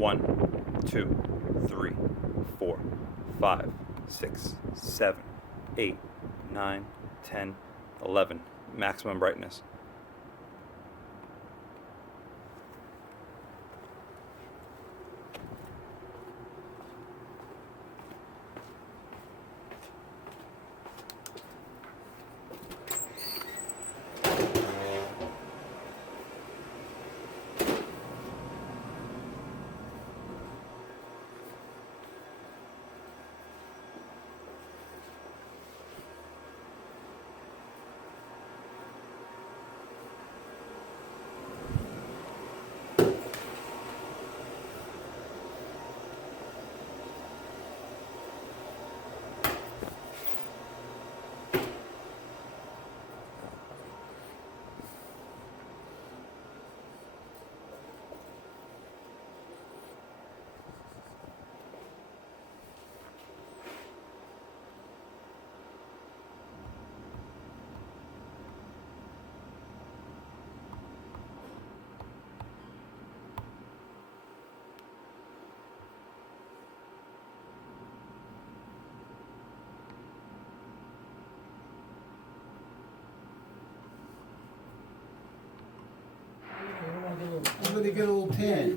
1, 2, 3, 4, 5, 6, 7, 8, 9, 10, 11. Maximum brightness. I'm gonna get a little tan.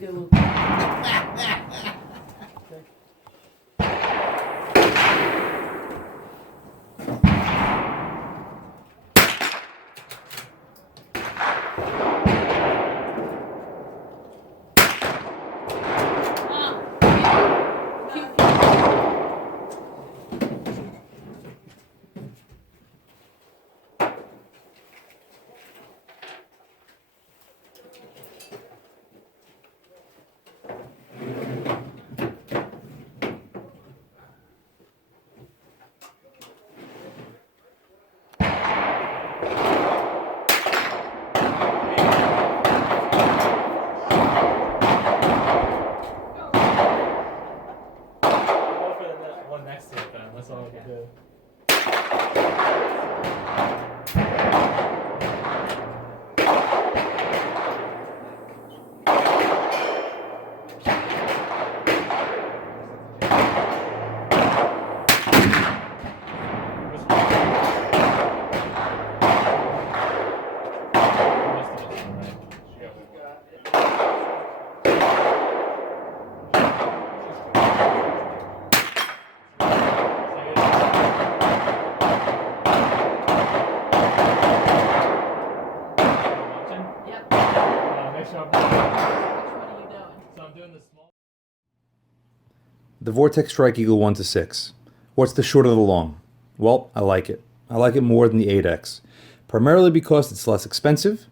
That's all I can do. The Vortex Strike Eagle 1-6. What's the short of the long? Well, I like it. I like it more than the 8X. Primarily because it's less expensive,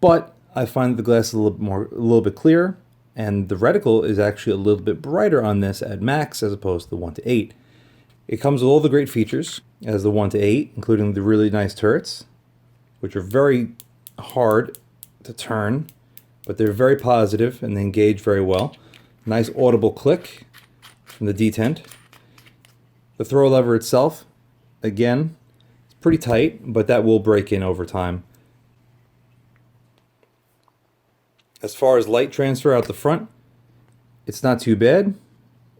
but I find the glass a little bit clearer, and the reticle is actually a little bit brighter on this at max as opposed to the 1-8. It comes with all the great features as the 1-8, including the really nice turrets, which are very hard to turn, but they're very positive and they engage very well. Nice audible click from the detent. The throw lever itself, again, it's pretty tight, but that will break in over time. As far as light transfer out the front, it's not too bad,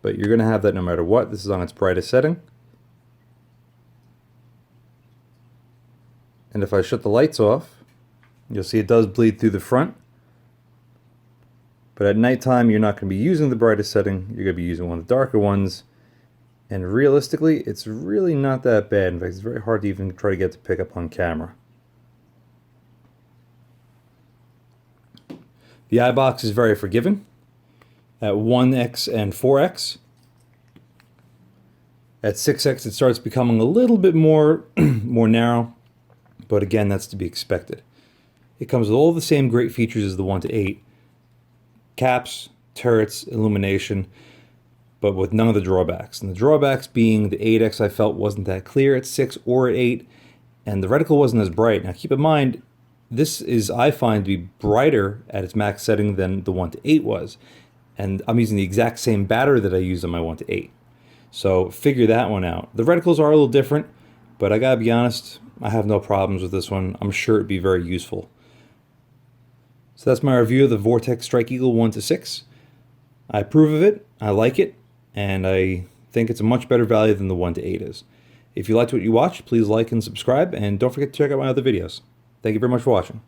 but you're going to have that no matter what. This is on its brightest setting. And if I shut the lights off, you'll see it does bleed through the front. But at nighttime, you're not going to be using the brightest setting. You're going to be using one of the darker ones. And realistically, it's really not that bad. In fact, it's very hard to even try to get to pick up on camera. The eye box is very forgiving at 1x and 4x. At 6x, it starts becoming a little bit more narrow, but again, that's to be expected. It comes with all the same great features as the 1-8. Caps, turrets, illumination, but with none of the drawbacks. And the drawbacks being the 8X I felt wasn't that clear at 6 or at 8, and the reticle wasn't as bright. Now keep in mind, this is, I find, to be brighter at its max setting than the 1-8 was. And I'm using the exact same battery that I used on my 1-8. So figure that one out. The reticles are a little different, but I gotta be honest, I have no problems with this one. I'm sure it'd be very useful. So that's my review of the Vortex Strike Eagle 1-6. I approve of it, I like it, and I think it's a much better value than the 1 to 8 is. If you liked what you watched, please like and subscribe, and don't forget to check out my other videos. Thank you very much for watching.